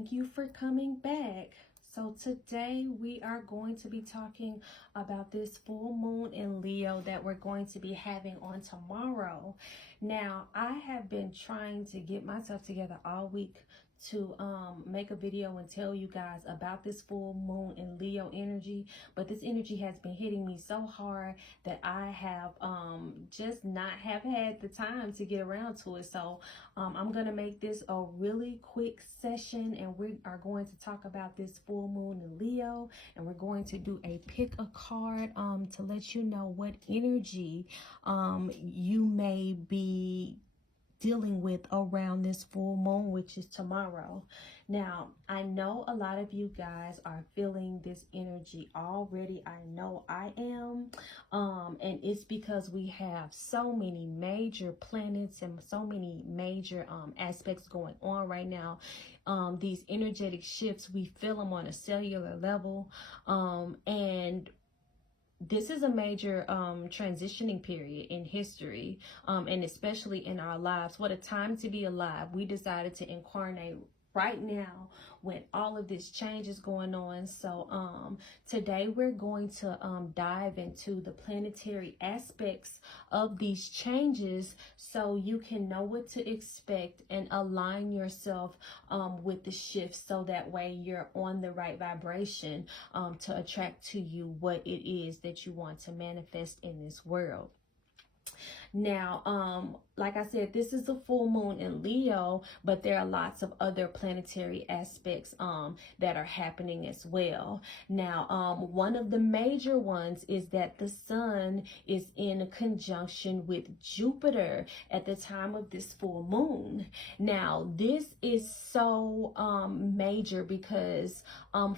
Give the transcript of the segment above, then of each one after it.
thank you for coming back. So today we are going to be talking about this full moon in Leo that we're going to be having on tomorrow. Now, I have been trying to get myself together all week to make a video and tell you guys about this full moon in Leo energy, but this energy has been hitting me so hard that I have just not have had the time to get around to it. So I'm gonna make this a really quick session, and we are going to talk about this full moon in Leo, and we're going to do a pick a card to let you know what energy you may be dealing with around this full moon, which is tomorrow. Now, I know a lot of you guys are feeling this energy already. I know I am, and it's because we have so many major planets and so many major aspects going on right now. These energetic shifts, we feel them on a cellular level, and this is a major transitioning period in history, and especially in our lives. What a time to be alive. We decided to incarnate right now when all of this change is going on. So today we're going to dive into the planetary aspects of these changes so you can know what to expect and align yourself with the shifts, so that way you're on the right vibration to attract to you what it is that you want to manifest in this world. Now, like I said, this is a full moon in Leo, but there are lots of other planetary aspects that are happening as well. Now, one of the major ones is that the sun is in a conjunction with Jupiter at the time of this full moon. Now, this is so major because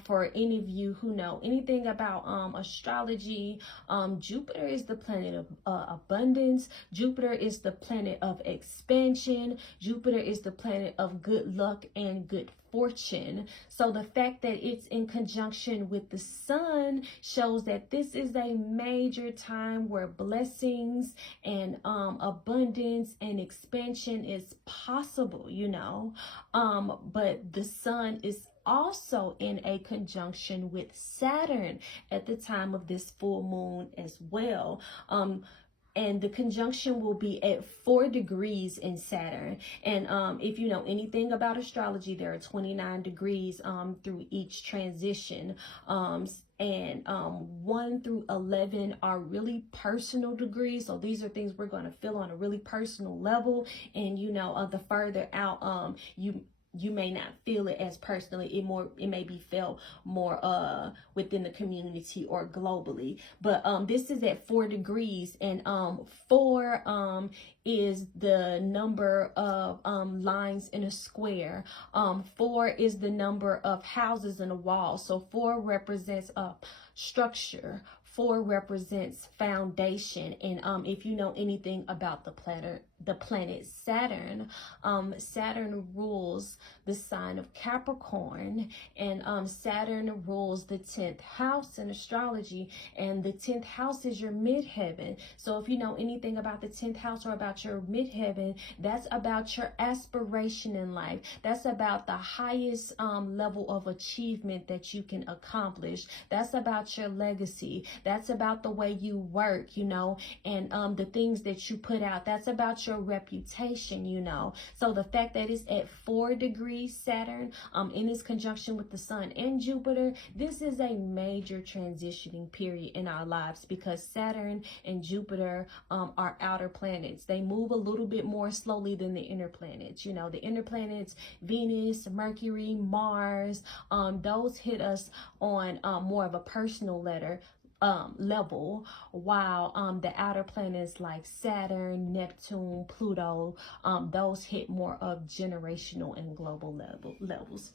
for any of you who know anything about astrology, Jupiter is the planet of abundance. Jupiter is the planet of expansion. Jupiter is the planet of good luck and good fortune. So the fact that it's in conjunction with the sun shows that this is a major time where blessings and abundance and expansion is possible, you know. But the sun is also in a conjunction with Saturn at the time of this full moon as well. And the conjunction will be at 4 degrees in Saturn. And if you know anything about astrology, there are 29 degrees through each transition. And 1 through 11 are really personal degrees. So these are things we're going to feel on a really personal level. And, you know, the further out you may not feel it as personally. It may be felt more within the community or globally. But this is at 4 degrees, and 4 is the number of lines in a square. 4 is the number of houses in a wall. So 4 represents a structure. 4 represents foundation. And if you know anything about the planet Saturn, Saturn rules the sign of Capricorn, and Saturn rules the 10th house in astrology, and the 10th house is your midheaven. So if you know anything about the 10th house or about your midheaven, that's about your aspiration in life. That's about the highest level of achievement that you can accomplish. That's about your legacy. That's about the way you work, you know, and the things that you put out. That's about your reputation, you know. So the fact that it's at 4 degrees Saturn in its conjunction with the sun and Jupiter, this is a major transitioning period in our lives, because Saturn and Jupiter are outer planets. They move a little bit more slowly than the inner planets. You know, the inner planets, Venus, Mercury, Mars, those hit us on more of a personal level, while the outer planets like Saturn, Neptune, Pluto, those hit more of generational and global levels.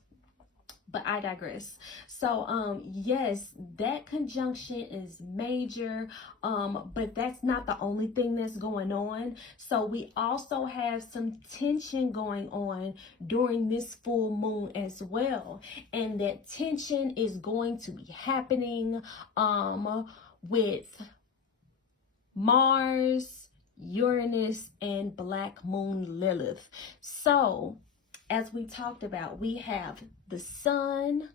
But I digress. So yes, that conjunction is major, but that's not the only thing that's going on. So we also have some tension going on during this full moon as well, and that tension is going to be happening with Mars, Uranus, and Black Moon Lilith. So as we talked about, we have the sun,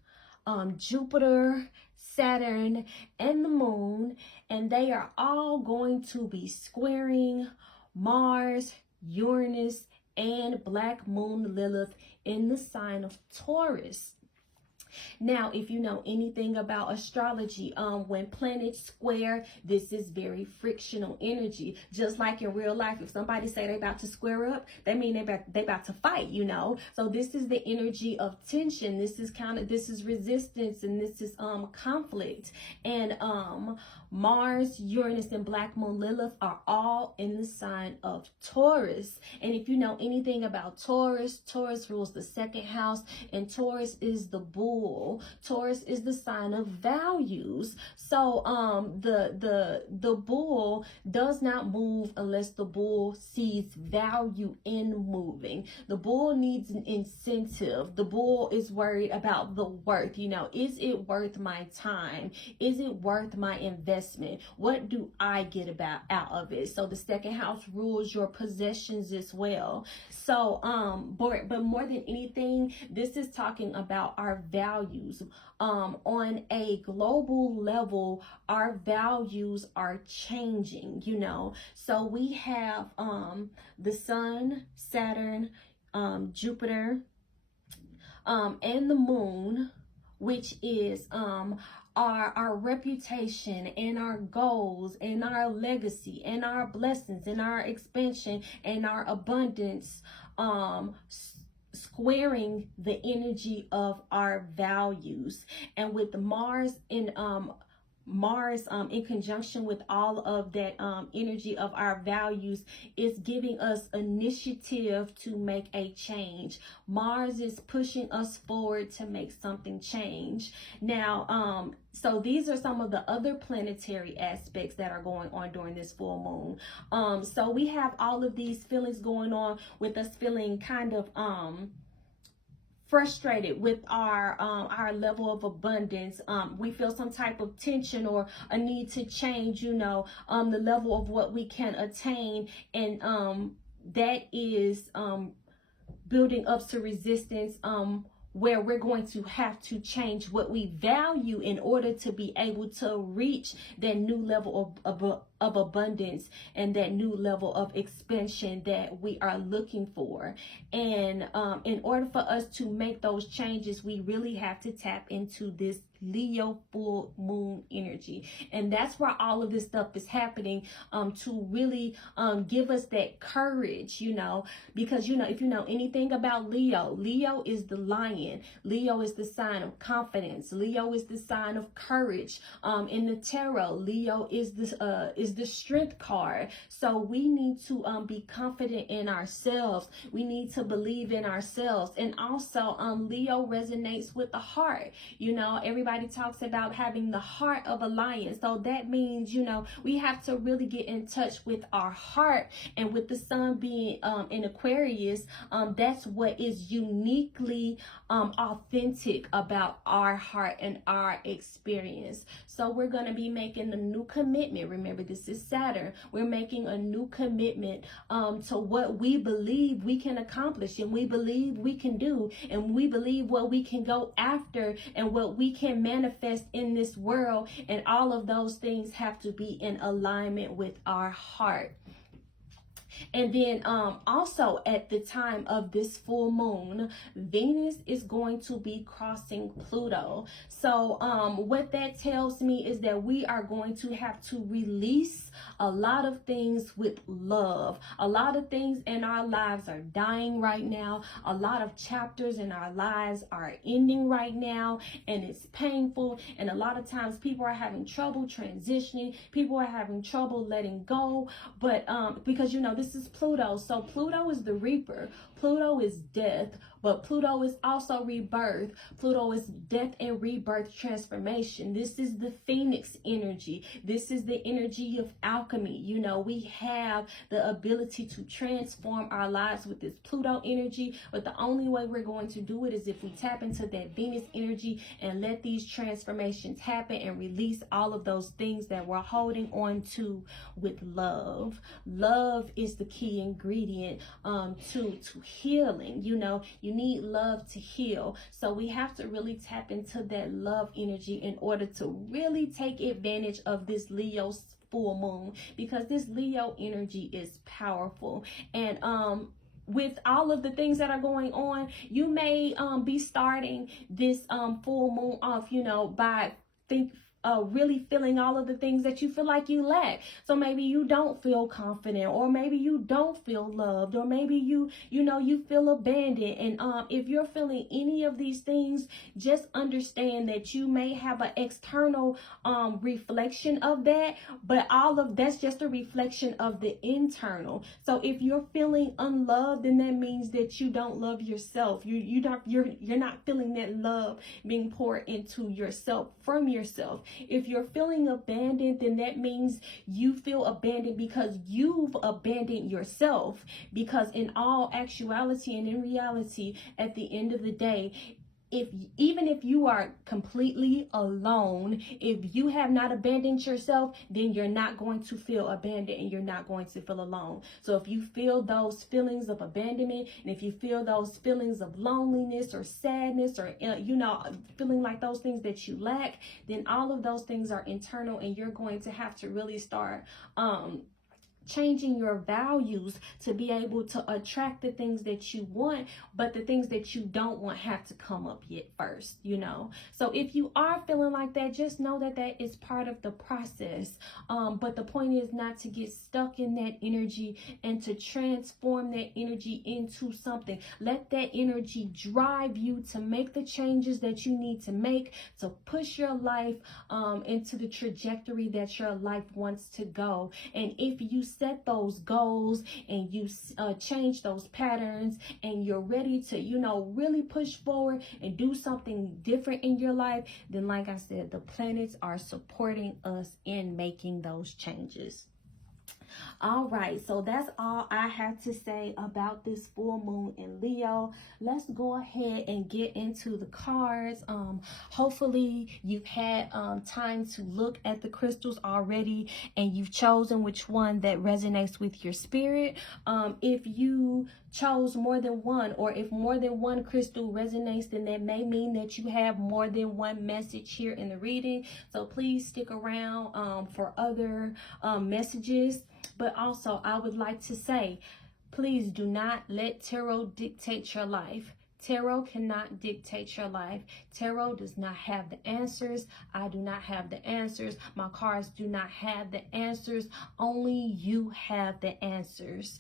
Jupiter, Saturn, and the moon, and they are all going to be squaring Mars, Uranus, and Black Moon Lilith in the sign of Taurus. Now, if you know anything about astrology, when planets square, this is very frictional energy. Just like in real life, if somebody say they about to square up, that mean they about to fight, you know. So this is the energy of tension. This is resistance, and this is conflict. And Mars, Uranus, and Black Moon Lilith are all in the sign of Taurus. And if you know anything about Taurus, Taurus rules the second house, and Taurus is the bull. Taurus is the sign of values. So the bull does not move unless the bull sees value in moving. The bull needs an incentive. The bull is worried about the worth. You know, is it worth my time? Is it worth my investment? What do I get out of it? So the second house rules your possessions as well. So but more than anything, this is talking about our values. On a global level, our values are changing, you know. So we have the sun, Saturn, Jupiter, and the moon, which is our reputation and our goals and our legacy and our blessings and our expansion and our abundance, squaring the energy of our values. And with Mars in conjunction with all of that energy of our values, is giving us initiative to make a change. Mars is pushing us forward to make something change. Now, so these are some of the other planetary aspects that are going on during this full moon. So we have all of these feelings going on with us feeling kind of frustrated with our level of abundance. We feel some type of tension or a need to change, you know, the level of what we can attain, and that is building up to resistance, where we're going to have to change what we value in order to be able to reach that new level of abundance and that new level of expansion that we are looking for. And in order for us to make those changes, we really have to tap into this Leo full moon energy. And that's where all of this stuff is happening, to really give us that courage, you know, because, you know, if you know anything about Leo, Leo is the lion. Leo is the sign of confidence. Leo is the sign of courage. In the tarot, Leo is the strength card. So we need to be confident in ourselves. We need to believe in ourselves. And also Leo resonates with the heart. You know, everybody talks about having the heart of a lion. So that means, you know, we have to really get in touch with our heart. And with the sun being in Aquarius, that's what is uniquely authentic about our heart and our experience. So we're going to be making a new commitment. Remember, this is Saturn. We're making a new commitment to what we believe we can accomplish, and we believe we can do, and we believe what we can go after, and what we can manifest in this world. And all of those things have to be in alignment with our heart. And then also at the time of this full moon, Venus is going to be crossing Pluto. So what that tells me is that we are going to have to release a lot of things with love. A lot of things in our lives are dying right now. A lot of chapters in our lives are ending right now, and it's painful. And a lot of times people are having trouble transitioning. People are having trouble letting go. But because, you know, this is Pluto. So Pluto is the reaper. Pluto is death, but Pluto is also rebirth. Pluto is death and rebirth transformation. This is the Phoenix energy. This is the energy of alchemy. You know, we have the ability to transform our lives with this Pluto energy, but the only way we're going to do it is if we tap into that Venus energy and let these transformations happen and release all of those things that we're holding on to with love. Love is the key ingredient to healing. You know, you you need love to heal. So we have to really tap into that love energy in order to really take advantage of this Leo full moon, because this Leo energy is powerful. And with all of the things that are going on, you may be starting this full moon off, you know, by really feeling all of the things that you feel like you lack. So maybe you don't feel confident, or maybe you don't feel loved, or maybe you feel abandoned. And if you're feeling any of these things, just understand that you may have an external reflection of that, but all of that's just a reflection of the internal. So if you're feeling unloved, then that means that you don't love yourself. You're not feeling that love being poured into yourself from yourself. If you're feeling abandoned, then that means you feel abandoned because you've abandoned yourself. Because in all actuality and in reality, at the end of the day, even if you are completely alone, if you have not abandoned yourself, then you're not going to feel abandoned and you're not going to feel alone. So if you feel those feelings of abandonment, and if you feel those feelings of loneliness or sadness, or feeling like those things that you lack, then all of those things are internal, and you're going to have to really start changing your values to be able to attract the things that you want, but the things that you don't want have to come up yet first, So if you are feeling like that, just know that that is part of the process. But the point is not to get stuck in that energy and to transform that energy into something. Let that energy drive you to make the changes that you need to make to push your life into the trajectory that your life wants to go. And if you set those goals and you change those patterns, and you're ready to really push forward and do something different in your life, then like I said, the planets are supporting us in making those changes. All right, so that's all I have to say about this full moon in Leo. Let's go ahead and get into the cards. Hopefully you've had time to look at the crystals already, and you've chosen which one that resonates with your spirit. If you chose more than one, or if more than one crystal resonates, then that may mean that you have more than one message here in the reading. So please stick around for other messages. But also, I would like to say, please do not let tarot dictate your life. Tarot cannot dictate your life. Tarot does not have the answers. I do not have the answers. My cards do not have the answers. Only you have the answers.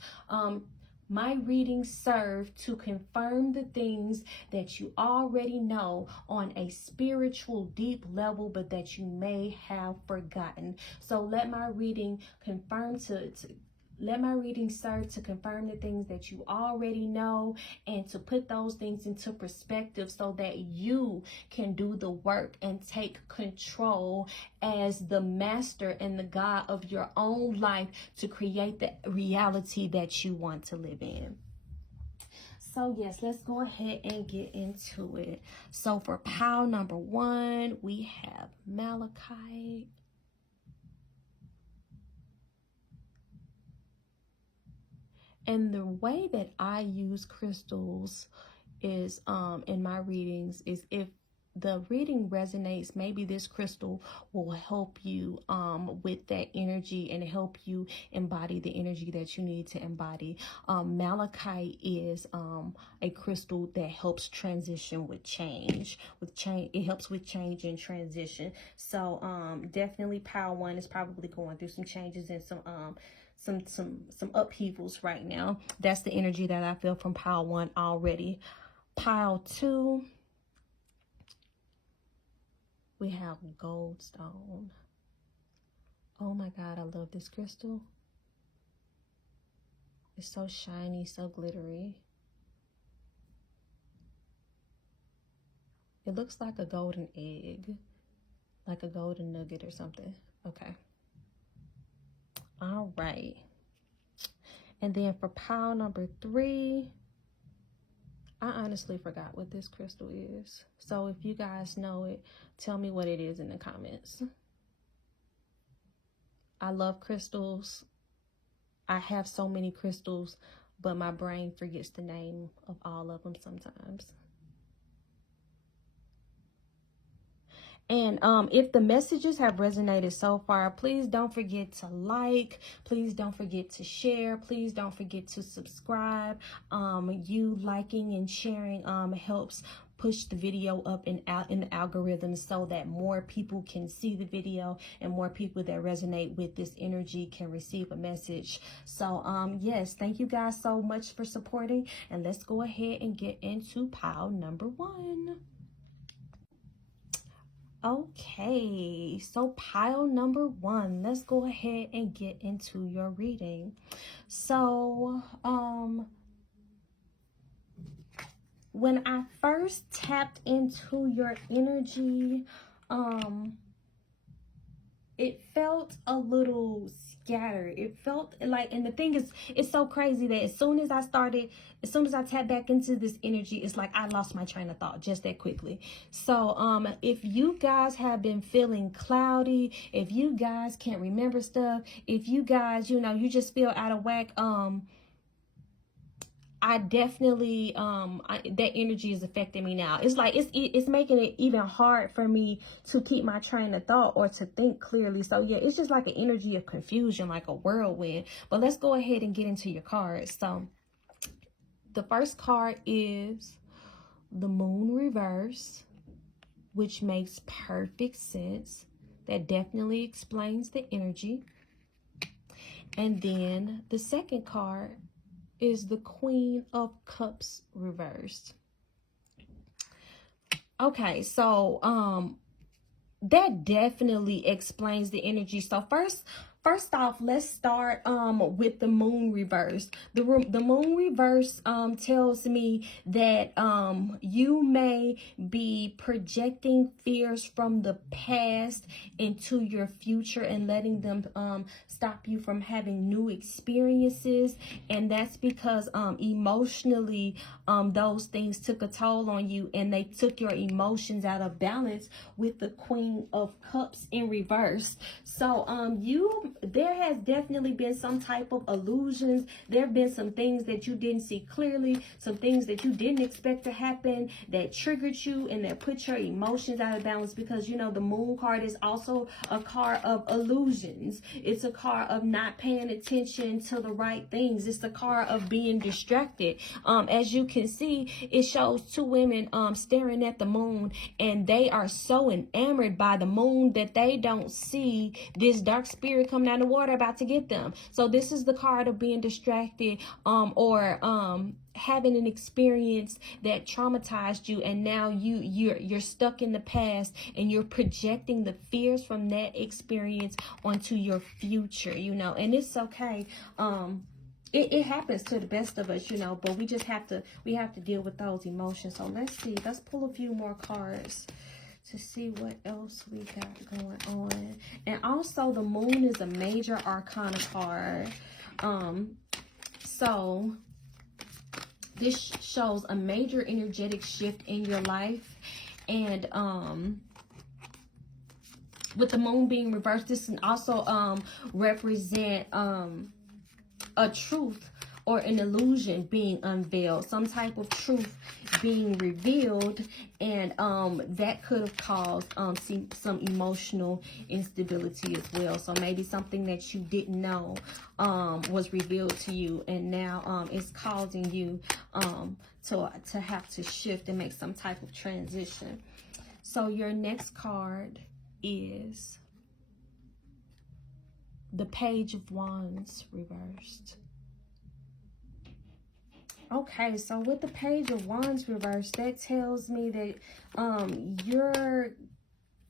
My readings serve to confirm the things that you already know on a spiritual, deep level, but that you may have forgotten. So let my reading let my reading serve to confirm the things that you already know, and to put those things into perspective so that you can do the work and take control as the master and the God of your own life to create the reality that you want to live in. So yes, let's go ahead and get into it. So for pile number 1, we have Malachite. And the way that I use crystals is in my readings is, if the reading resonates, maybe this crystal will help you with that energy and help you embody the energy that you need to embody. Malachite is a crystal that helps transition with change. It helps with change and transition. So definitely pile 1 is probably going through some changes and some upheavals right now. That's the energy that I feel from pile 1 already. Pile 2, we have Goldstone. Oh my God, I love this crystal. It's so shiny, so glittery. It looks like a golden egg, like a golden nugget or something. Okay. All right. And then for pile number 3, I honestly forgot what this crystal is. So if you guys know it, tell me what it is in the comments. I love crystals. I have so many crystals, but my brain forgets the name of all of them sometimes. And if the messages have resonated so far, please don't forget to like, please don't forget to share, please don't forget to subscribe. You liking and sharing helps push the video up and out in the algorithm so that more people can see the video and more people that resonate with this energy can receive a message. So yes, thank you guys so much for supporting, and let's go ahead and get into pile number 1. Okay, so pile number 1, let's go ahead and get into your reading. So when I first tapped into your energy, it felt a little scattered. It felt like, and the thing is, it's so crazy that as soon as I tapped back into this energy, it's like I lost my train of thought just that quickly. So if you guys have been feeling cloudy, if you guys can't remember stuff, if you guys, you just feel out of whack, I definitely that energy is affecting me now. It's like it's making it even hard for me to keep my train of thought or to think clearly. So yeah, it's just like an energy of confusion, like a whirlwind. But let's go ahead and get into your cards. So the first card is the Moon reverse, which makes perfect sense. That definitely explains the energy. And then the second card is the Queen of Cups reversed. Okay, so that definitely explains the energy. So first off, let's start with the Moon reverse. The Moon reverse tells me that you may be projecting fears from the past into your future and letting them stop you from having new experiences. And that's because emotionally those things took a toll on you, and they took your emotions out of balance with the Queen of Cups in reverse. So there has definitely been some type of illusions. There have been some things that you didn't see clearly, some things that you didn't expect to happen that triggered you and that put your emotions out of balance, because the Moon card is also a card of illusions. It's a card of not paying attention to the right things. It's the card of being distracted. As you can see, it shows 2 women staring at the moon, and they are so enamored by the moon that they don't see this dark spirit coming out of the water about to get them. So this is the card of being distracted or having an experience that traumatized you, and now you're stuck in the past, and you're projecting the fears from that experience onto your future, and it's okay. It happens to the best of us, but we have to deal with those emotions. So let's pull a few more cards to see what else we got going on. And also the Moon is a major arcana card. So this shows a major energetic shift in your life. And with the Moon being reversed, this can also represent a truth or an illusion being unveiled, some type of truth being revealed, and that could have caused some emotional instability as well. So maybe something that you didn't know was revealed to you, and now it's causing you to have to shift and make some type of transition. So your next card is the Page of Wands reversed. Okay, so with the Page of Wands reversed, that tells me that you're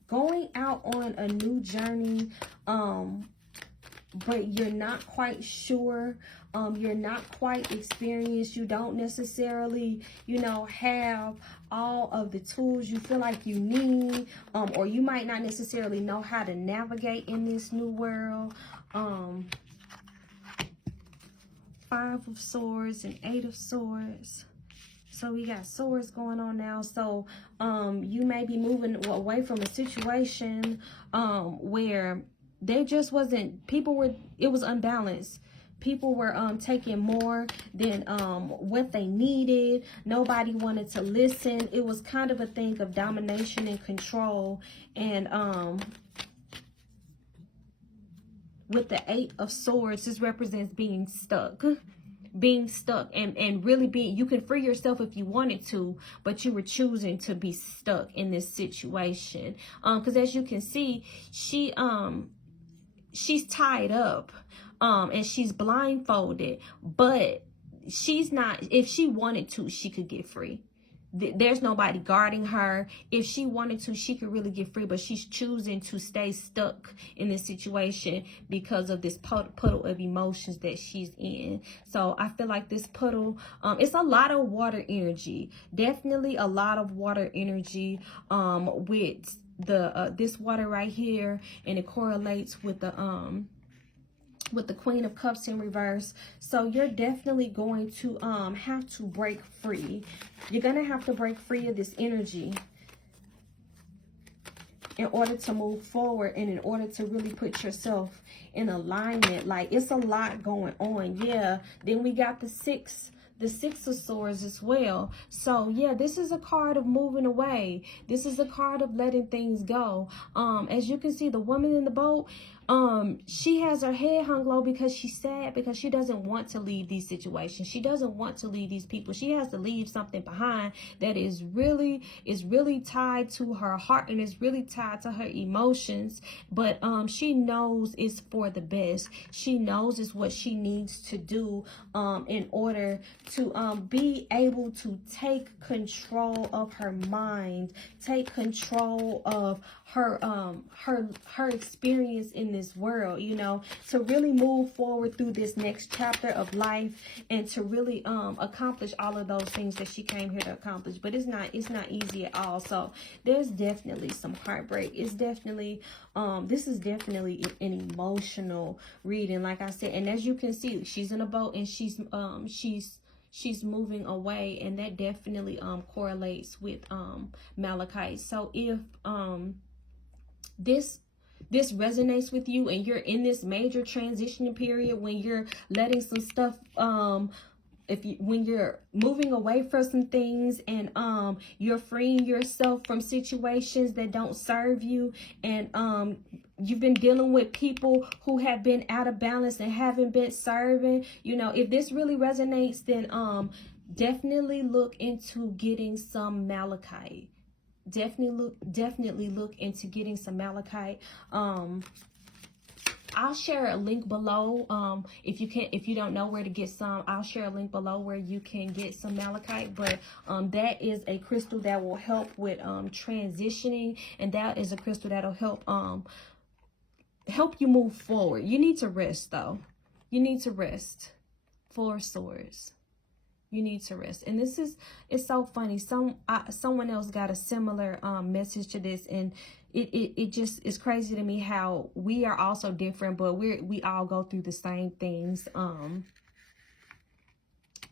going out on a new journey, but you're not quite sure. You're not quite experienced. You don't necessarily, have all of the tools you feel like you need, or you might not necessarily know how to navigate in this new world. 5 of Swords and 8 of Swords. So we got swords going on now. So you may be moving away from a situation where they just wasn't, it was unbalanced. People were taking more than what they needed. Nobody wanted to listen. It was kind of a thing of domination and control. And with the 8 of Swords, this represents being stuck. Being stuck and really being, you can free yourself if you wanted to, but you were choosing to be stuck in this situation. Because as you can see, she's tied up, and she's blindfolded, but she's not, if she wanted to, she could get free. There's nobody guarding her. If she wanted to, she could really get free, but she's choosing to stay stuck in this situation because of this puddle of emotions that she's in. So I feel like this puddle, it's a lot of water energy. Definitely a lot of water energy with the this water right here, and it correlates with the Queen of Cups in reverse. So you're definitely going to have to break free. You're going to have to break free of this energy in order to move forward, and in order to really put yourself in alignment. Like, it's a lot going on. Yeah. Then we got the Six of Swords as well. So yeah, this is a card of moving away. This is a card of letting things go. As you can see, the woman in the boat, she has her head hung low because she's sad, because she doesn't want to leave these situations. She doesn't want to leave these people. She has to leave something behind that is really tied to her heart, and is really tied to her emotions. But she knows it's for the best. She knows it's what she needs to do in order to be able to take control of her mind, take control of her experience in this world, you know, to really move forward through this next chapter of life, and to really accomplish all of those things that she came here to accomplish. But it's not easy at all. So there's definitely some heartbreak. It's definitely this is definitely an emotional reading, like I said. And as you can see, she's in a boat, and she's moving away, and that definitely correlates with Malachite. So if this resonates with you, and you're in this major transition period, when you're letting some stuff when you're moving away from some things, and you're freeing yourself from situations that don't serve you, and you've been dealing with people who have been out of balance and haven't been serving, you know, if this really resonates, then definitely look into getting some malachite. Definitely look into getting some malachite. I'll share a link below. If you don't know where to get some, I'll share a link below where you can get some malachite. But that is a crystal that will help with transitioning, and that is a crystal that'll help you move forward. You need to rest, though. You need to rest. 4 of Swords. You need to rest. And it's so funny. Someone else got a similar message to this, and it just is crazy to me how we are also different, but we all go through the same things, and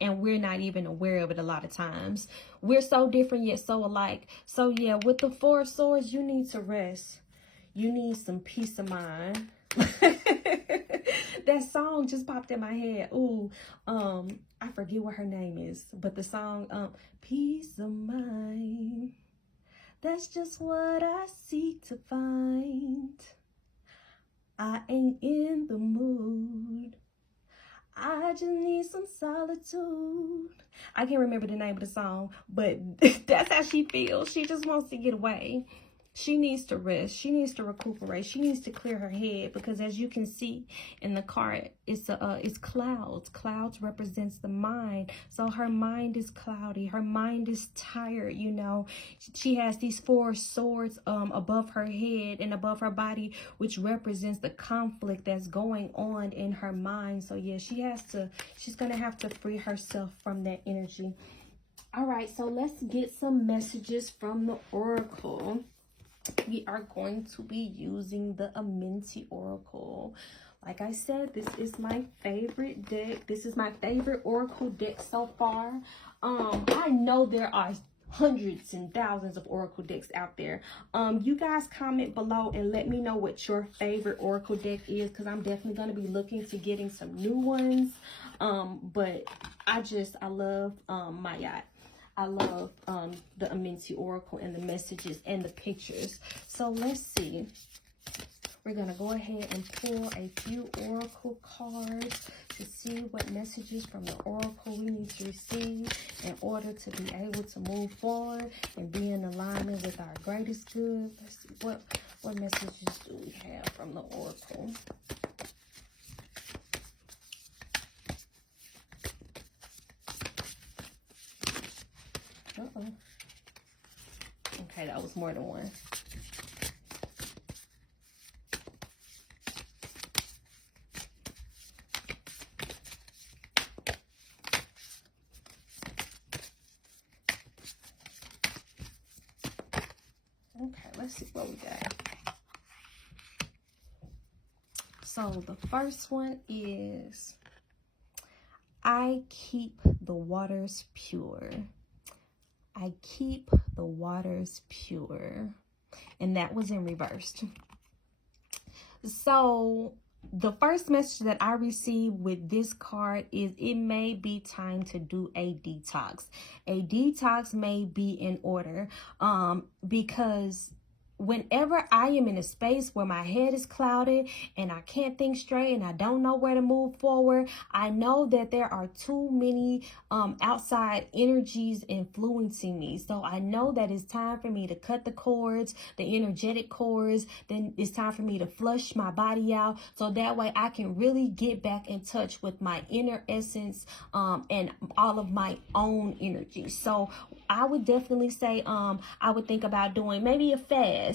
we're not even aware of it a lot of times. We're so different yet so alike. So yeah, with the 4 of Swords, you need to rest. You need some peace of mind. That song just popped in my head. Ooh, I forget what her name is, but the song, Peace of Mind. That's just what I seek to find. I ain't in the mood. I just need some solitude. I can't remember the name of the song, but that's how she feels. She just wants to get away. She needs to rest. She needs to recuperate. She needs to clear her head, because as you can see in the card, it's clouds. Clouds represents the mind. So her mind is cloudy. Her mind is tired, you know. She has these 4 swords above her head and above her body, which represents the conflict that's going on in her mind. So yeah, she's going to have to free herself from that energy. All right, so let's get some messages from the Oracle. We are going to be using the Amenti Oracle. Like I said, this is my favorite deck. This is my favorite Oracle deck so far. I know there are hundreds and thousands of oracle decks out there. You guys comment below and let me know what your favorite oracle deck is, because I'm definitely going to be looking to getting some new ones. But I love Mayat. I love the Amenti Oracle and the messages and the pictures. So let's see. We're going to go ahead and pull a few oracle cards to see what messages from the oracle we need to receive in order to be able to move forward and be in alignment with our greatest good. Let's see, what messages do we have from the oracle? Uh-oh. Okay, that was more than one. Okay, let's see what we got. So the first one is, I keep the waters pure. I keep the waters pure. And that was in reversed. So the first message that I received with this card is, it may be time to do a detox. A detox may be in order, because whenever I am in a space where my head is clouded and I can't think straight and I don't know where to move forward, I know that there are too many outside energies influencing me. So I know that it's time for me to cut the cords, the energetic cords. Then it's time for me to flush my body out, so that way I can really get back in touch with my inner essence and all of my own energy. So I would definitely say I would think about doing maybe a fast.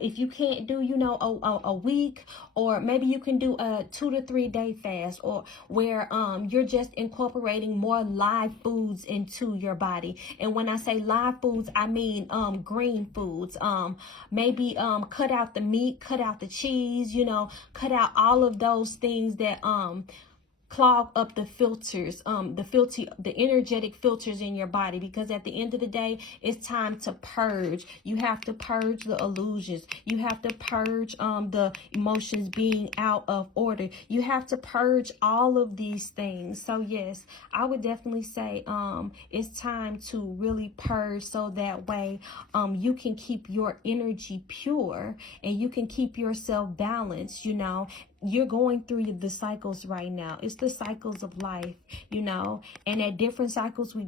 If you can't do, you know, a week, or maybe you can do a 2 to 3 day fast, or where you're just incorporating more live foods into your body. And when I say live foods, I mean green foods. Maybe cut out the meat, cut out the cheese, you know, cut out all of those things that clog up the filters, the energetic filters in your body, because at the end of the day, it's time to purge. You have to purge the illusions. You have to purge the emotions being out of order. You have to purge all of these things. So yes, I would definitely say it's time to really purge, so that way you can keep your energy pure and you can keep yourself balanced. You know, you're going through the cycles right now. It's the cycles of life, you know, and at different cycles we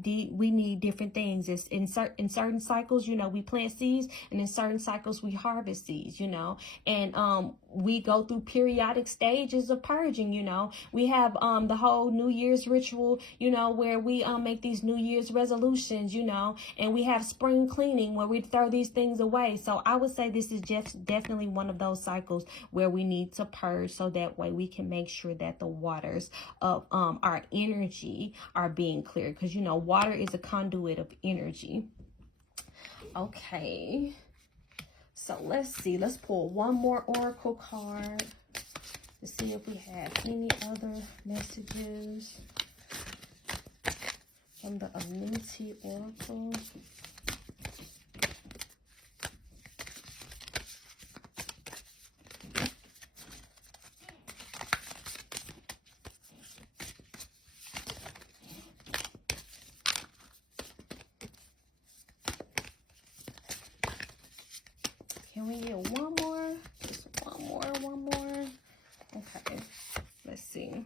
need different things. It's in certain cycles, you know, we plant seeds, and in certain cycles we harvest seeds, you know, and we go through periodic stages of purging. You know, we have the whole New Year's ritual, you know, where we make these New Year's resolutions, you know, and we have spring cleaning where we throw these things away. So I would say this is just definitely one of those cycles where we need to purge, so that way we can make sure that the waters of our energy are being cleared, because you know, water is a conduit of energy. Okay, so let's see, let's pull one more oracle card to see if we have any other messages from the Amenti Oracle. Can we get one more? Just one more. Okay, let's see.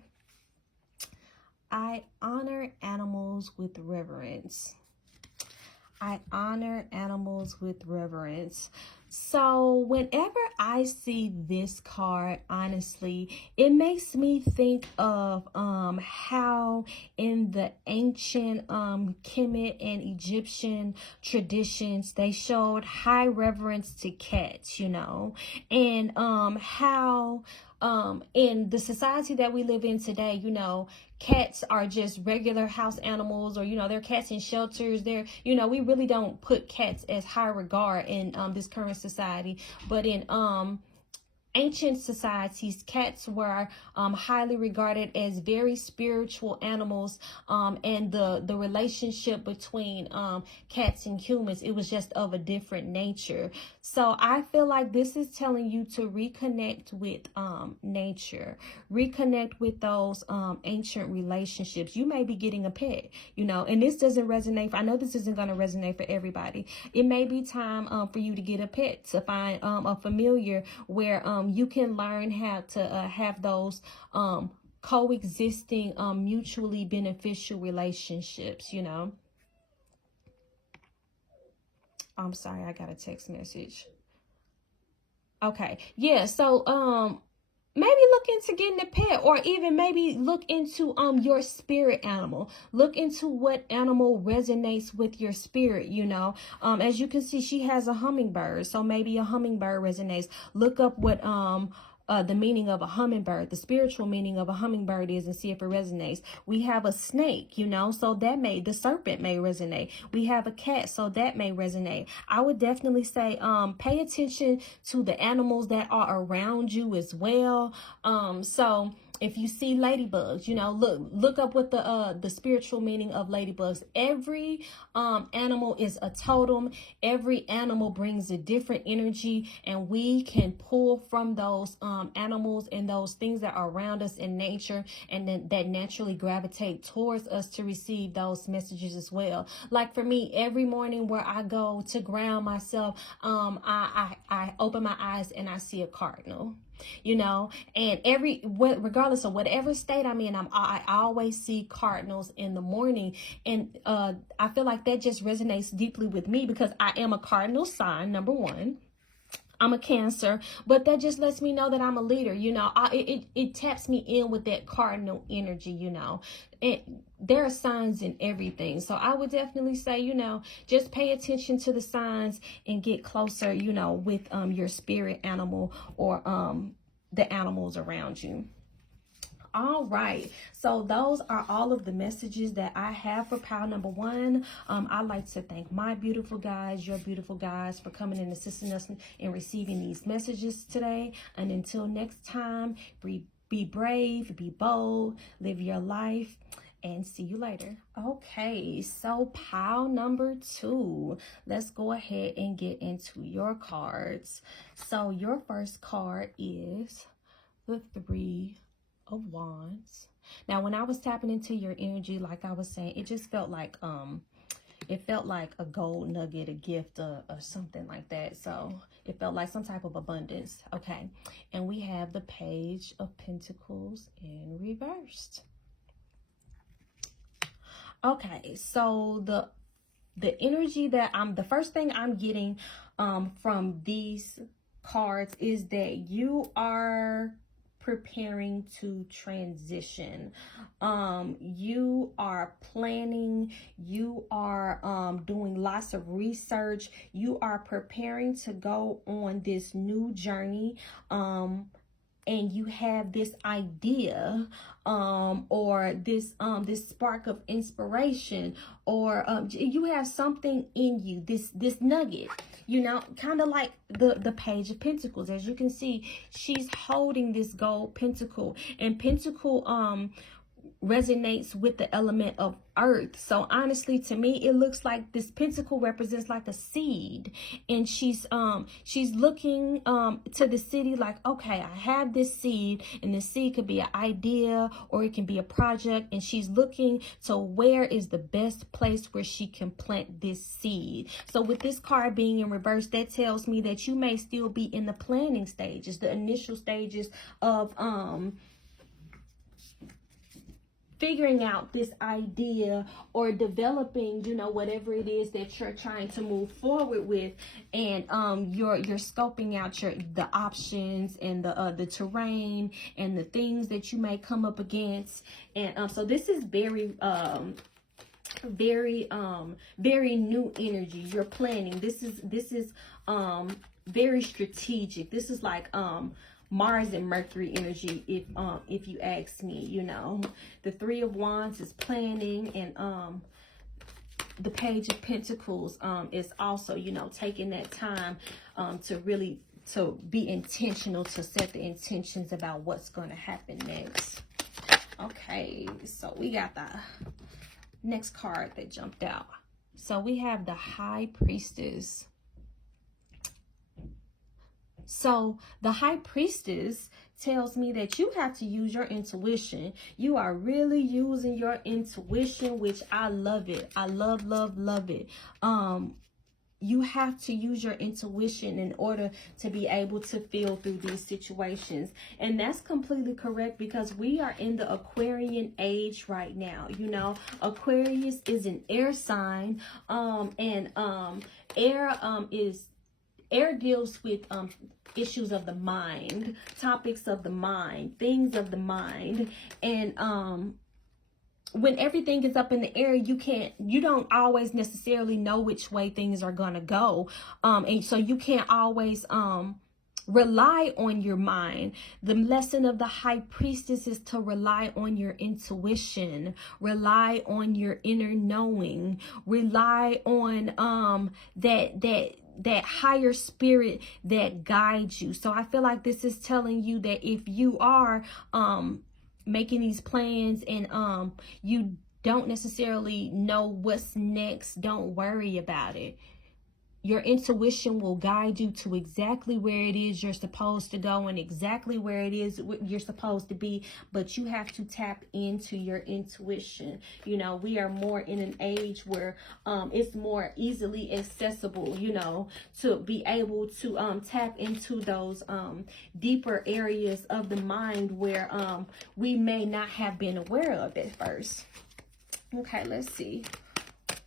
I honor animals with reverence. I honor animals with reverence. So whenever I see this card, honestly, it makes me think of how in the ancient Kemet and Egyptian traditions, they showed high reverence to cats, you know, and how in the society that we live in today, you know, cats are just regular house animals, or, you know, they're cats in shelters. They're, you know, we really don't put cats as high regard in this current society. But in ancient societies, cats were highly regarded as very spiritual animals, and the relationship between cats and humans, it was just of a different nature. So I feel like this is telling you to reconnect with nature, reconnect with those ancient relationships. You may be getting a pet, you know, and this doesn't resonate I know this isn't going to resonate for everybody. It may be time for you to get a pet, to find a familiar where you can learn how to have those coexisting mutually beneficial relationships, you know. I'm sorry, I got a text message. Okay, yeah, so maybe look into getting a pet, or even maybe look into your spirit animal. Look into what animal resonates with your spirit, you know. As you can see, she has a hummingbird, so maybe a hummingbird resonates. Look up what the meaning of a hummingbird, the spiritual meaning of a hummingbird is, and see if it resonates. We have a snake, you know, so that the serpent may resonate. We have a cat, so that may resonate. I would definitely say pay attention to the animals that are around you as well. So if you see ladybugs, you know, look up what the spiritual meaning of ladybugs. Every animal is a totem. Every animal brings a different energy, and we can pull from those animals and those things that are around us in nature, and that naturally gravitate towards us to receive those messages as well. Like for me, every morning where I go to ground myself, I open my eyes and I see a cardinal, you know, and regardless of whatever state I'm in, I always see cardinals in the morning. And I feel like that just resonates deeply with me, because I am a cardinal sign, number one. I'm a Cancer, but that just lets me know that I'm a leader, you know. It taps me in with that cardinal energy, you know. And there are signs in everything. So I would definitely say, you know, just pay attention to the signs and get closer, you know, with your spirit animal, or the animals around you. All right, so those are all of the messages that I have for pile number one. I'd like to thank my beautiful guys, your beautiful guys, for coming and assisting us in receiving these messages today. And until next time, be brave, be bold, live your life, and see you later. Okay, so pile number two, let's go ahead and get into your cards. So your first card is the Three of Wands. Now, when I was tapping into your energy, like I was saying, it just felt like a gold nugget, a gift, or something like that. So it felt like some type of abundance. Okay, and we have the Page of Pentacles in reversed. Okay, so the energy that the first thing I'm getting from these cards is that you are preparing to transition. You are planning, you are doing lots of research, you are preparing to go on this new journey, and you have this idea, or this spark of inspiration, or you have something in you, this nugget, you know, kind of like the Page of Pentacles. As you can see, she's holding this gold pentacle, and pentacle resonates with the element of earth. So honestly, to me, it looks like this pentacle represents like a seed, and she's looking to the city like, okay, I have this seed, and the seed could be an idea, or it can be a project, and she's looking to where is the best place where she can plant this seed. So with this card being in reverse, that tells me that you may still be in the planning stages, the initial stages of figuring out this idea, or developing, you know, whatever it is that you're trying to move forward with. And you're scoping out the options, and the terrain, and the things that you may come up against. And so this is very new energy. You're planning. This is very strategic. This is like Mars and Mercury energy, if you ask me, you know. The Three of Wands is planning, and the Page of Pentacles is also, you know, taking that time to really be intentional, to set the intentions about what's going to happen next. Okay, so we got the next card that jumped out. So we have the High Priestess. So the High Priestess tells me that you have to use your intuition. You are really using your intuition, which I love it. I love, love, love it. You have to use your intuition in order to be able to feel through these situations. And that's completely correct, because we are in the Aquarian age right now. You know, Aquarius is an air sign, air deals with issues of the mind, topics of the mind, things of the mind. And when everything is up in the air, you don't always necessarily know which way things are gonna go. And so you can't always rely on your mind. The lesson of the High Priestess is to rely on your intuition, rely on your inner knowing, rely on that higher spirit that guides you. So I feel like this is telling you that if you are making these plans and you don't necessarily know what's next, don't worry about it. Your intuition will guide you to exactly where it is you're supposed to go and exactly where it is you're supposed to be. But you have to tap into your intuition. You know, we are more in an age where it's more easily accessible, you know, to be able to tap into those deeper areas of the mind where we may not have been aware of at first. Okay, let's see.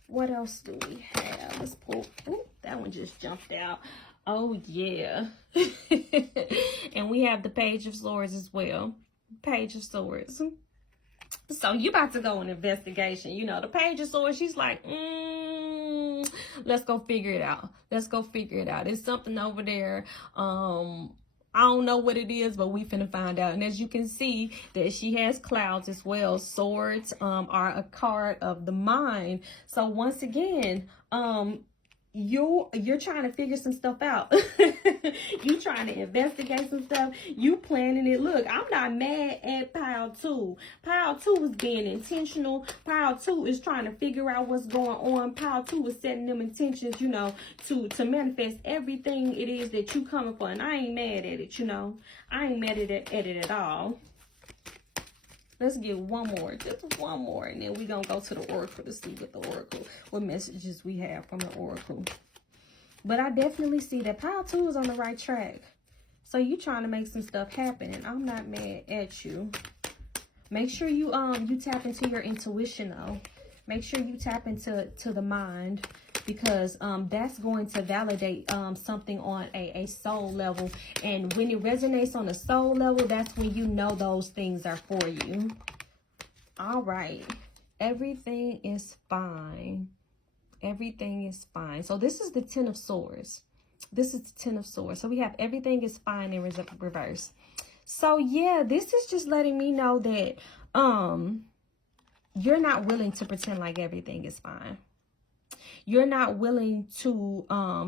What else do we have? Let's pull. Ooh, that one just jumped out. Oh, yeah. And we have the Page of Swords as well. Page of Swords. So you about to go on investigation. You know, the Page of Swords, she's like, let's go figure it out. Let's go figure it out. It's something over there. I don't know what it is, but we finna find out. And as you can see, that she has clouds as well. Swords are a card of the mind. So once again, you're trying to figure some stuff out. You trying to investigate some stuff. You planning it. Look, I'm not mad at Pile 2. Pile 2 is being intentional. Pile 2 is trying to figure out what's going on. Pile 2 is setting them intentions, you know, to manifest everything it is that you coming for. And I ain't mad at it, you know. I ain't mad at it at all. Let's get one more, just one more, and then we're going to go to the Oracle to see what messages we have from the Oracle. But I definitely see that Pile 2 is on the right track. So you trying to make some stuff happen, and I'm not mad at you. Make sure you tap into your intuition, though. Make sure you tap into the mind, because that's going to validate something on a soul level. And when it resonates on a soul level, that's when you know those things are for you. All right. Everything is fine. Everything is fine. So this is the Ten of Swords. This is the Ten of Swords. So we have everything is fine in reverse. So yeah, this is just letting me know that you're not willing to pretend like everything is fine. You're not willing to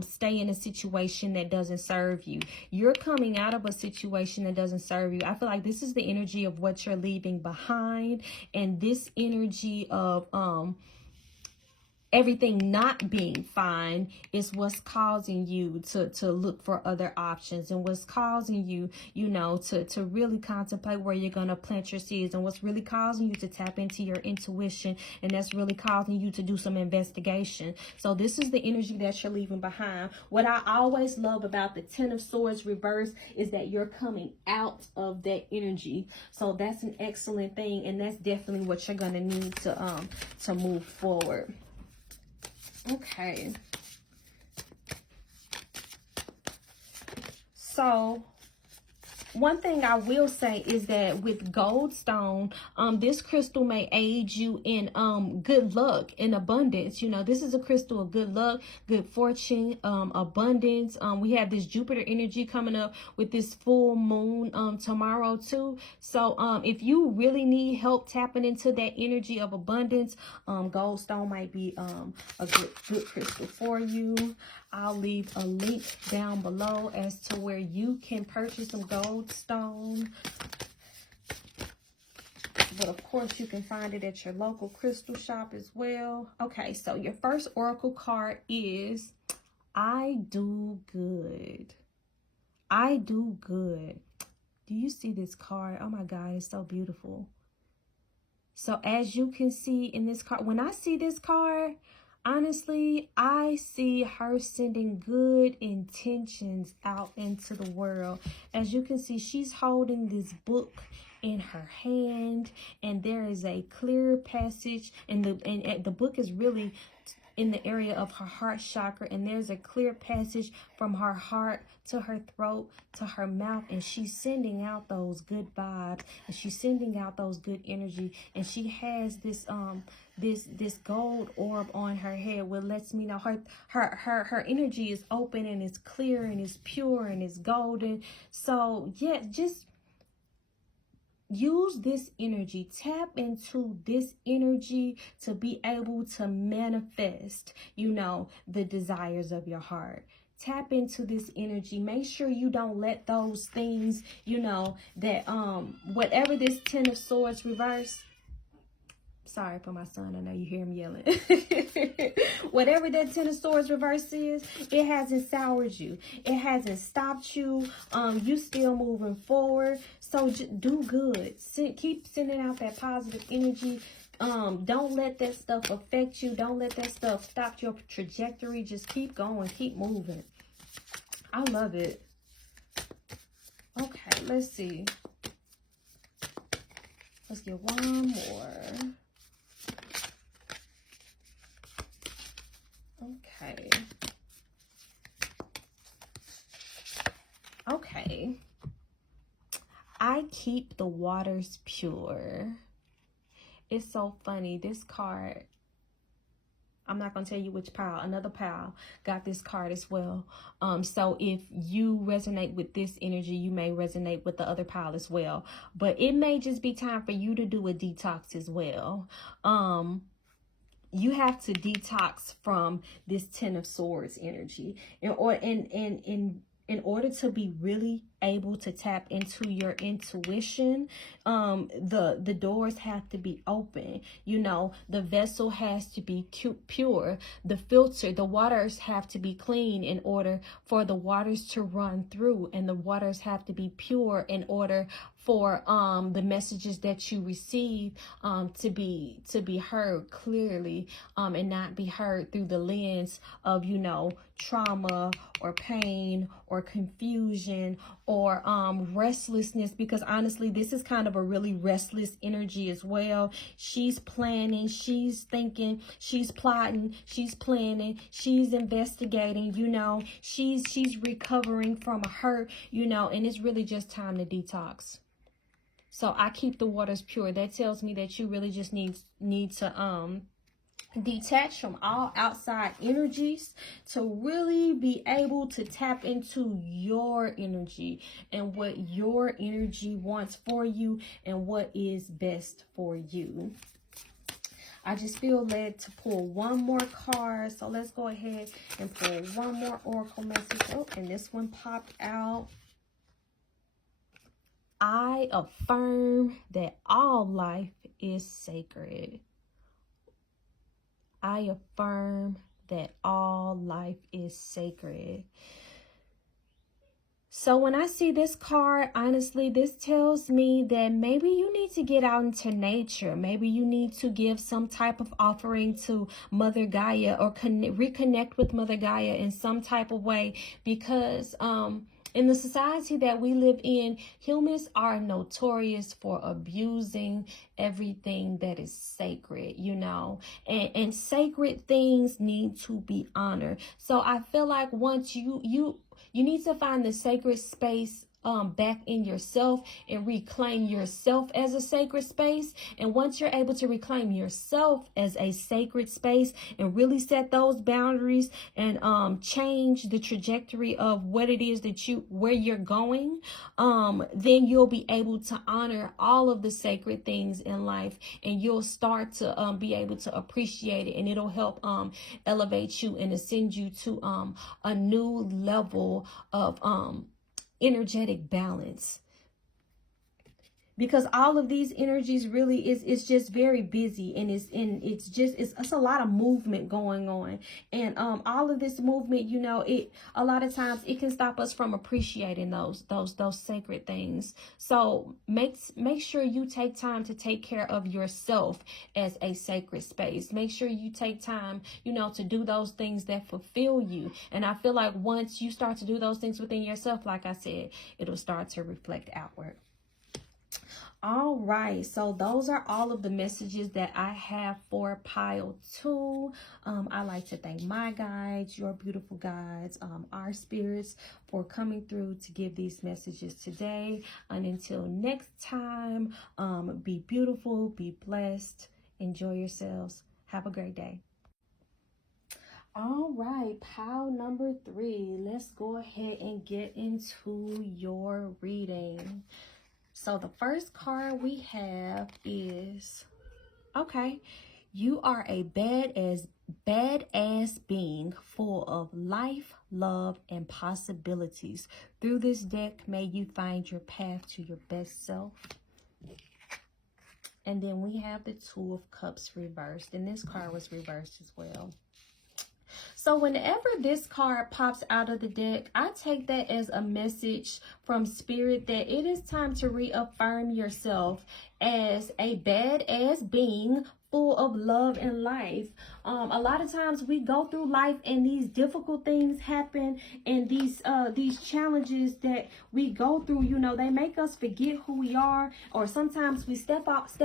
stay in a situation that doesn't serve you. You're coming out of a situation that doesn't serve you. I feel like this is the energy of what you're leaving behind, and this energy of everything not being fine is what's causing you to look for other options, and what's causing you, you know, to really contemplate where you're going to plant your seeds, and what's really causing you to tap into your intuition, and that's really causing you to do some investigation. So this is the energy that you're leaving behind. What I always love about the Ten of Swords reverse is that you're coming out of that energy. So that's an excellent thing, and that's definitely what you're going to need to move forward. Okay. So one thing I will say is that with goldstone, this crystal may aid you in good luck and abundance. You know, this is a crystal of good luck, good fortune, abundance. We have this Jupiter energy coming up with this full moon tomorrow too. So if you really need help tapping into that energy of abundance, goldstone might be a good crystal for you. I'll leave a link down below as to where you can purchase some gold stone. But of course, you can find it at your local crystal shop as well. Okay, so your first oracle card is I do good. I do good. Do you see this card? Oh my God, it's so beautiful. So as you can see in this card, when I see this card, honestly, I see her sending good intentions out into the world. As you can see, she's holding this book in her hand, and there is a clear passage, and the book is really in the area of her heart chakra, and there's a clear passage from her heart to her throat to her mouth, and she's sending out those good vibes, and she's sending out those good energy, and she has this this gold orb on her head, which lets me know her energy is open and it's clear and it's pure and it's golden. So yeah, just use this energy, tap into this energy to be able to manifest, you know, the desires of your heart. Tap into this energy. Make sure you don't let those things, you know, that whatever this Ten of Swords reverse. Sorry for my son. I know you hear him yelling. Whatever that Ten of Swords reverse is, it hasn't soured you. It hasn't stopped you. You still moving forward. So do good. Keep sending out that positive energy. Don't let that stuff affect you. Don't let that stuff stop your trajectory. Just keep going. Keep moving. I love it. Okay, let's see. Let's get one more. Okay. Okay. I keep the waters pure. It's so funny. This card, I'm not going to tell you which pile. Another pile got this card as well. So if you resonate with this energy, you may resonate with the other pile as well. But it may just be time for you to do a detox as well. You have to detox from this Ten of Swords energy in order to be really able to tap into your intuition. The doors have to be open. You know, the vessel has to be pure. The filter, the waters have to be clean in order for the waters to run through, and the waters have to be pure in order for the messages that you receive to be heard clearly, and not be heard through the lens of, you know, trauma or pain or confusion or restlessness, because honestly, this is kind of a really restless energy as well. She's planning, she's thinking, she's plotting, she's planning, she's investigating, you know, she's recovering from a hurt, you know, and it's really just time to detox. So I keep the waters pure. That tells me that you really just need to detach from all outside energies to really be able to tap into your energy and what your energy wants for you and what is best for you. I just feel led to pull one more card. So let's go ahead and pull one more oracle message. Oh, and this one popped out. I affirm that all life is sacred. I affirm that all life is sacred. So when I see this card, honestly, this tells me that maybe you need to get out into nature. Maybe you need to give some type of offering to Mother Gaia, or reconnect with Mother Gaia in some type of way, because in the society that we live in, humans are notorious for abusing everything that is sacred, you know, and sacred things need to be honored. So I feel like once you need to find the sacred space back in yourself and reclaim yourself as a sacred space. And once you're able to reclaim yourself as a sacred space and really set those boundaries and change the trajectory of what it is that where you're going, then you'll be able to honor all of the sacred things in life, and you'll start to be able to appreciate it, and it'll help elevate you and ascend you to a new level of energetic balance. Because all of these energies really it's just very busy, and it's a lot of movement going on, and all of this movement, you know, a lot of times it can stop us from appreciating those sacred things. So make sure you take time to take care of yourself as a sacred space. Make sure you take time, you know, to do those things that fulfill you. And I feel like once you start to do those things within yourself, like I said, it'll start to reflect outward. All right, so those are all of the messages that I have for pile 2. I like to thank my guides, your beautiful guides, our spirits, for coming through to give these messages today. And until next time, be beautiful, be blessed, enjoy yourselves. Have a great day. All right, pile number 3. Let's go ahead and get into your reading. So the first card we have is, okay, you are a badass being full of life, love, and possibilities. Through this deck, may you find your path to your best self. And then we have the Two of Cups reversed, and this card was reversed as well. So whenever this card pops out of the deck, I take that as a message from Spirit that it is time to reaffirm yourself as a badass being full of love and life. A lot of times we go through life and these difficult things happen, and these challenges that we go through, you know, they make us forget who we are, or sometimes we step off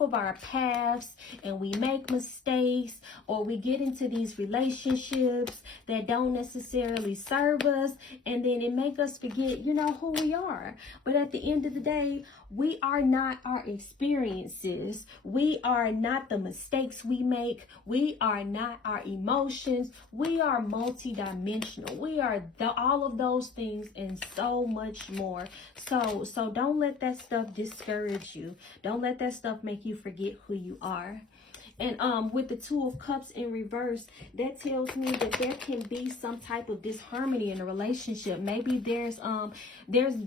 of our paths and we make mistakes, or we get into these relationships that don't necessarily serve us, and then it make us forget, you know, who we are. But at the end of the day, we are not our experiences. We are not the mistakes we make. We are not our emotions. We are multidimensional. We are all of those things and so much more. So don't let that stuff discourage you. Don't let that stuff make you forget who you are. And with the Two of Cups in reverse, that tells me that there can be some type of disharmony in a relationship. Maybe there's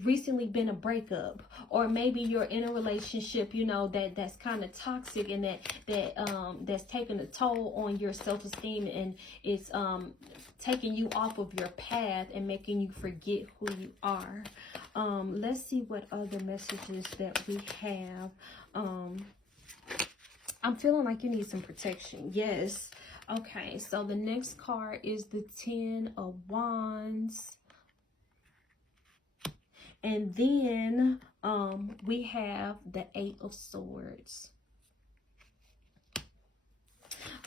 recently been a breakup, or maybe you're in a relationship, you know, that's kind of toxic, and that's taking a toll on your self-esteem, and it's taking you off of your path and making you forget who you are. Let's see what other messages that we have. I'm feeling like you need some protection. Yes. Okay, so the next card is the Ten of Wands. And then we have the Eight of Swords.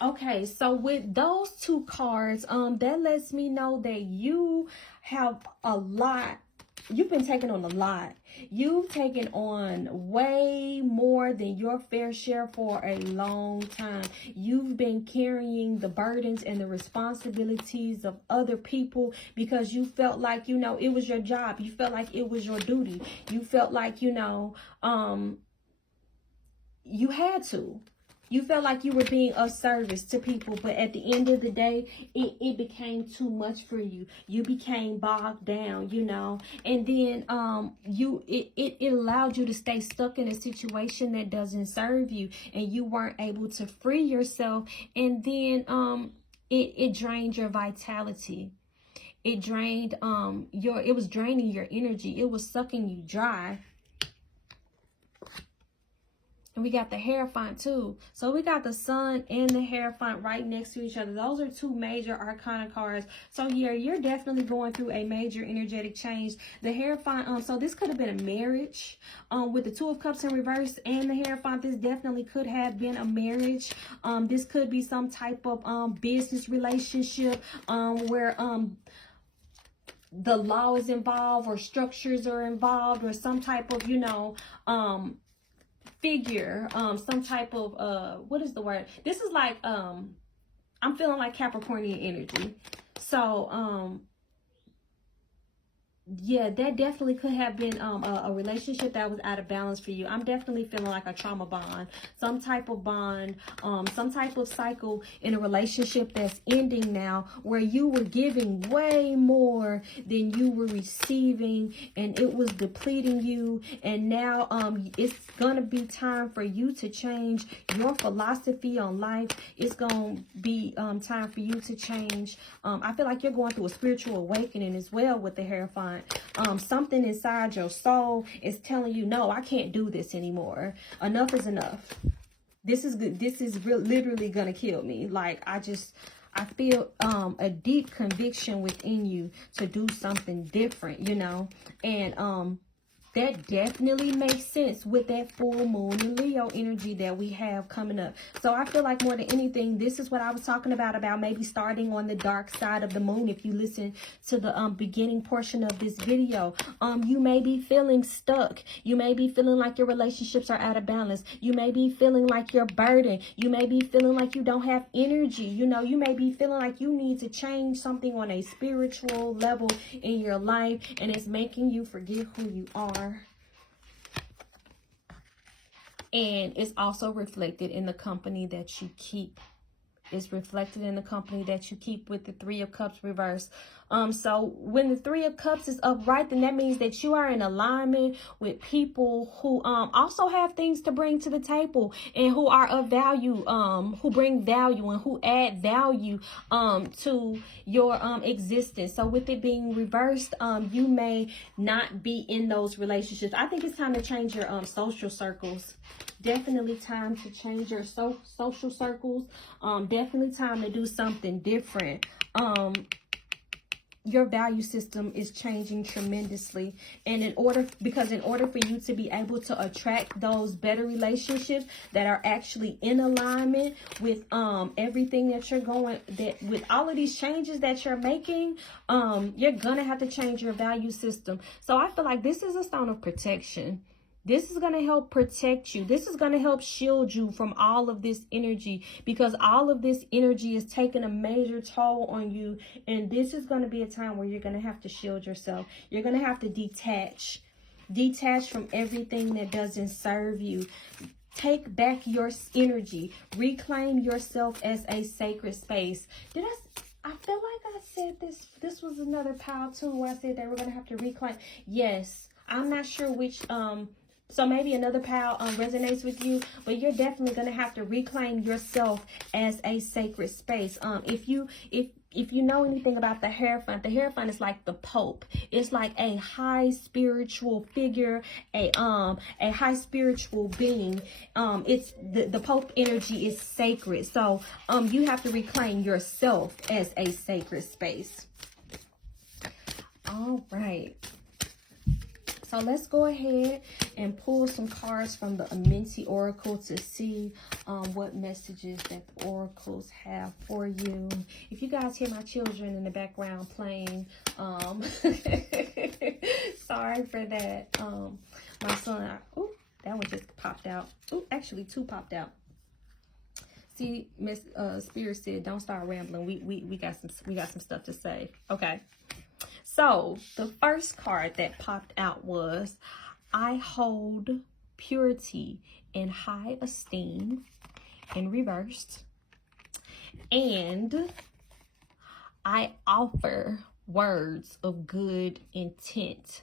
Okay, so with those two cards, that lets me know that you have a lot. You've been taking on a lot. You've taken on way more than your fair share for a long time. You've been carrying the burdens and the responsibilities of other people because you felt like, you know, it was your job. You felt like it was your duty. You felt like, you know, you had to. You felt like you were being of service to people, but at the end of the day, it became too much for you. You became bogged down, you know, and then it allowed you to stay stuck in a situation that doesn't serve you, and you weren't able to free yourself, and then it drained your vitality. It drained it was draining your energy. It was sucking you dry. And we got the Hierophant too. So we got the Sun and the Hierophant right next to each other. Those are two major arcana cards. So yeah, you're definitely going through a major energetic change. The Hierophant, so this could have been a marriage. With the Two of Cups in reverse and the Hierophant, this definitely could have been a marriage. This could be some type of business relationship where the law is involved, or structures are involved, or some type of, you know, figure, some type of, what is the word? This is like, I'm feeling like Capricornian energy. So, yeah, that definitely could have been a relationship that was out of balance for you. I'm definitely feeling like a trauma bond, some type of bond, some type of cycle in a relationship that's ending now, where you were giving way more than you were receiving, and it was depleting you. And now it's gonna be time for you to change your philosophy on life. It's gonna be time for you to change. I feel like you're going through a spiritual awakening as well with the Hierophant. Something inside your soul is telling you, no, I can't do this anymore. Enough is enough. This is good. This is literally gonna kill me. Like, I feel a deep conviction within you to do something different, you know. And that definitely makes sense with that full moon and Leo energy that we have coming up. So I feel like more than anything, this is what I was talking about maybe starting on the dark side of the moon. If you listen to the beginning portion of this video, you may be feeling stuck. You may be feeling like your relationships are out of balance. You may be feeling like you're burdened. You may be feeling like you don't have energy. You know, you may be feeling like you need to change something on a spiritual level in your life, and it's making you forget who you are. And it's also reflected in the company that you keep. It's reflected in the company that you keep with the Three of Cups reversed. So when the Three of Cups is upright, then that means that you are in alignment with people who also have things to bring to the table, and who are of value, who bring value and who add value to your existence. So with it being reversed, you may not be in those relationships. I think it's time to change your social circles. Definitely time to change your social circles. Definitely time to do something different. Your value system is changing tremendously, and in order for you to be able to attract those better relationships that are actually in alignment with everything that you're going, that with all of these changes that you're making, you're gonna have to change your value system. So I feel like this is a stone of protection. This is going to help protect you. This is going to help shield you from all of this energy, because all of this energy is taking a major toll on you. And this is going to be a time where you're going to have to shield yourself. You're going to have to detach from everything that doesn't serve you. Take back your energy. Reclaim yourself as a sacred space. I feel like I said this was another pile too, where I said that we're going to have to reclaim. Yes. I'm not sure which, so maybe another pile resonates with you, but you're definitely going to have to reclaim yourself as a sacred space. If you know anything about the Hierophant is like the Pope. It's like a high spiritual figure, a high spiritual being. It's the Pope energy is sacred. So you have to reclaim yourself as a sacred space. All right. So let's go ahead and pull some cards from the Amenti Oracle to see what messages that the oracles have for you. If you guys hear my children in the background playing, sorry for that. My son, oh, that one just popped out. Oh, actually two popped out. See, Miss Spirit said, don't start rambling. We got some stuff to say. Okay. So the first card that popped out was, I hold purity in high esteem in reversed, and I offer words of good intent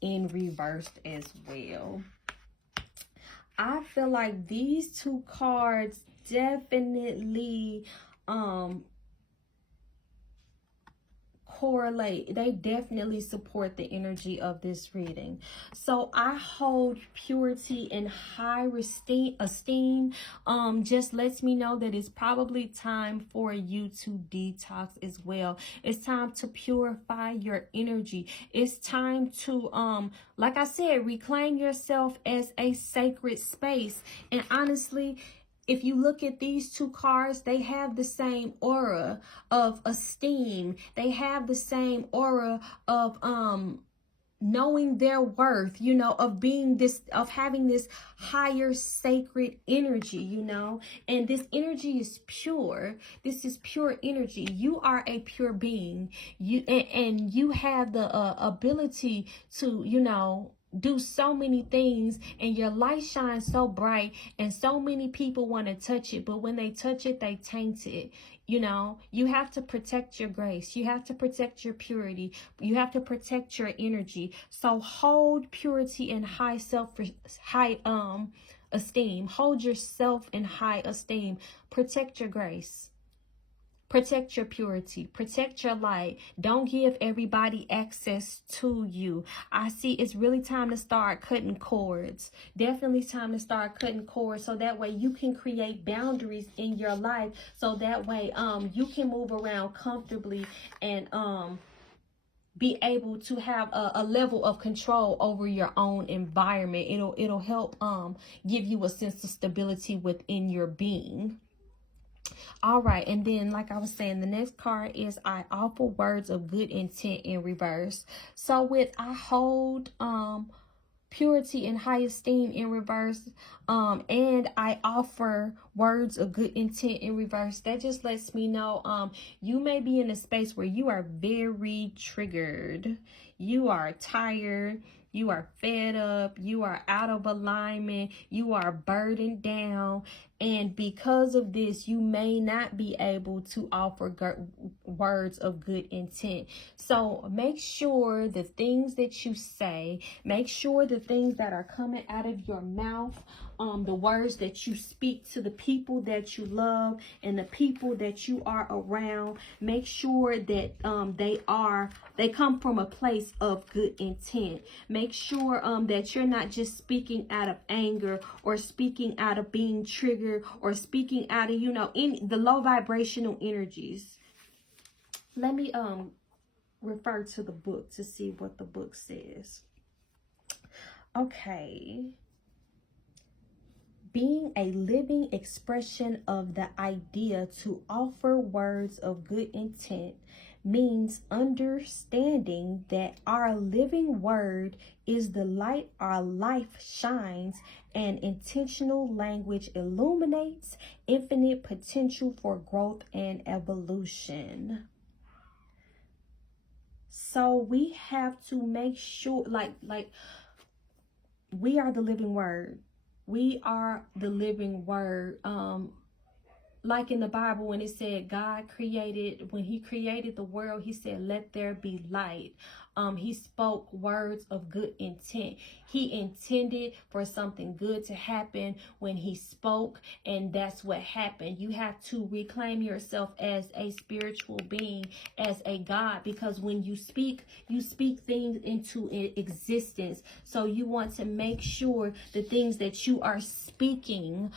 in reversed as well. I feel like these two cards definitely correlate. They definitely support the energy of this reading. So I hold purity in high esteem just lets me know that it's probably time for you to detox as well. It's time to purify your energy. It's time to like I said, reclaim yourself as a sacred space. And honestly, if you look at these two cards, they have the same aura of esteem. They have the same aura of knowing their worth, you know, of being this, of having this higher sacred energy, you know, and this energy is pure. This is pure energy. You are a pure being. And you have the ability to, you know, do so many things, and your light shines so bright, and so many people want to touch it, but when they touch it, they taint it. You know, you have to protect your grace. You have to protect your purity. You have to protect your energy. So hold purity and high esteem. Hold yourself in high esteem. Protect your grace. Protect your purity. Protect your light. Don't give everybody access to you. I see it's really time to start cutting cords. Definitely time to start cutting cords, so that way you can create boundaries in your life. So that way you can move around comfortably and be able to have a level of control over your own environment. It'll help give you a sense of stability within your being. All right, and then like I was saying, the next card is I offer words of good intent in reverse. So with I hold purity and high esteem in reverse, and I offer words of good intent in reverse, that just lets me know you may be in a space where you are very triggered. You are tired. You are fed up. You are out of alignment. You are burdened down. And because of this, you may not be able to offer words of good intent. So make sure the things that you say, make sure the things that are coming out of your mouth, the words that you speak to the people that you love and the people that you are around, make sure that they come from a place of good intent. Make sure that you're not just speaking out of anger, or speaking out of being triggered, or speaking out of, you know, in the low vibrational energies. Let me refer to the book to see what the book says. Okay. Being a living expression of the idea to offer words of good intent means understanding that our living word is the light our life shines, and intentional language illuminates infinite potential for growth and evolution. So we have to make sure, like we are the living word. We are the living word. Like in the Bible, when it said God created, when he created the world, he said, let there be light. He spoke words of good intent. He intended for something good to happen when he spoke, and that's what happened. You have to reclaim yourself as a spiritual being, as a God, because when you speak things into existence. So you want to make sure the things that you are speaking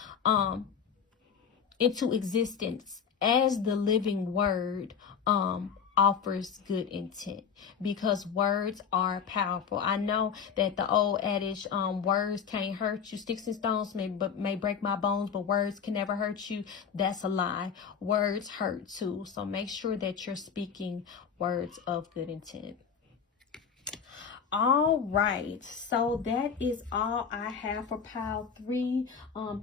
into existence as the living word offers good intent, because words are powerful. I know that the old adage, words can't hurt you, sticks and stones may break my bones, but words can never hurt you. That's a lie. Words hurt too. So make sure that you're speaking words of good intent. All right, so that is all I have for pile 3.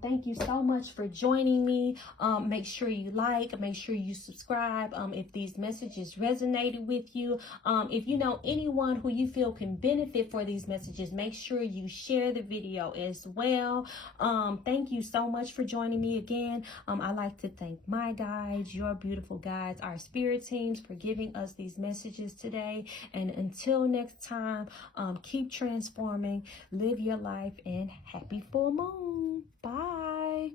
Thank you so much for joining me. Make sure you like, make sure you subscribe if these messages resonated with you. If you know anyone who you feel can benefit for these messages, make sure you share the video as well. Thank you so much for joining me again. I like to thank my guides, your beautiful guides, our spirit teams, for giving us these messages today. And until next time, keep transforming, live your life, and happy full moon. Bye.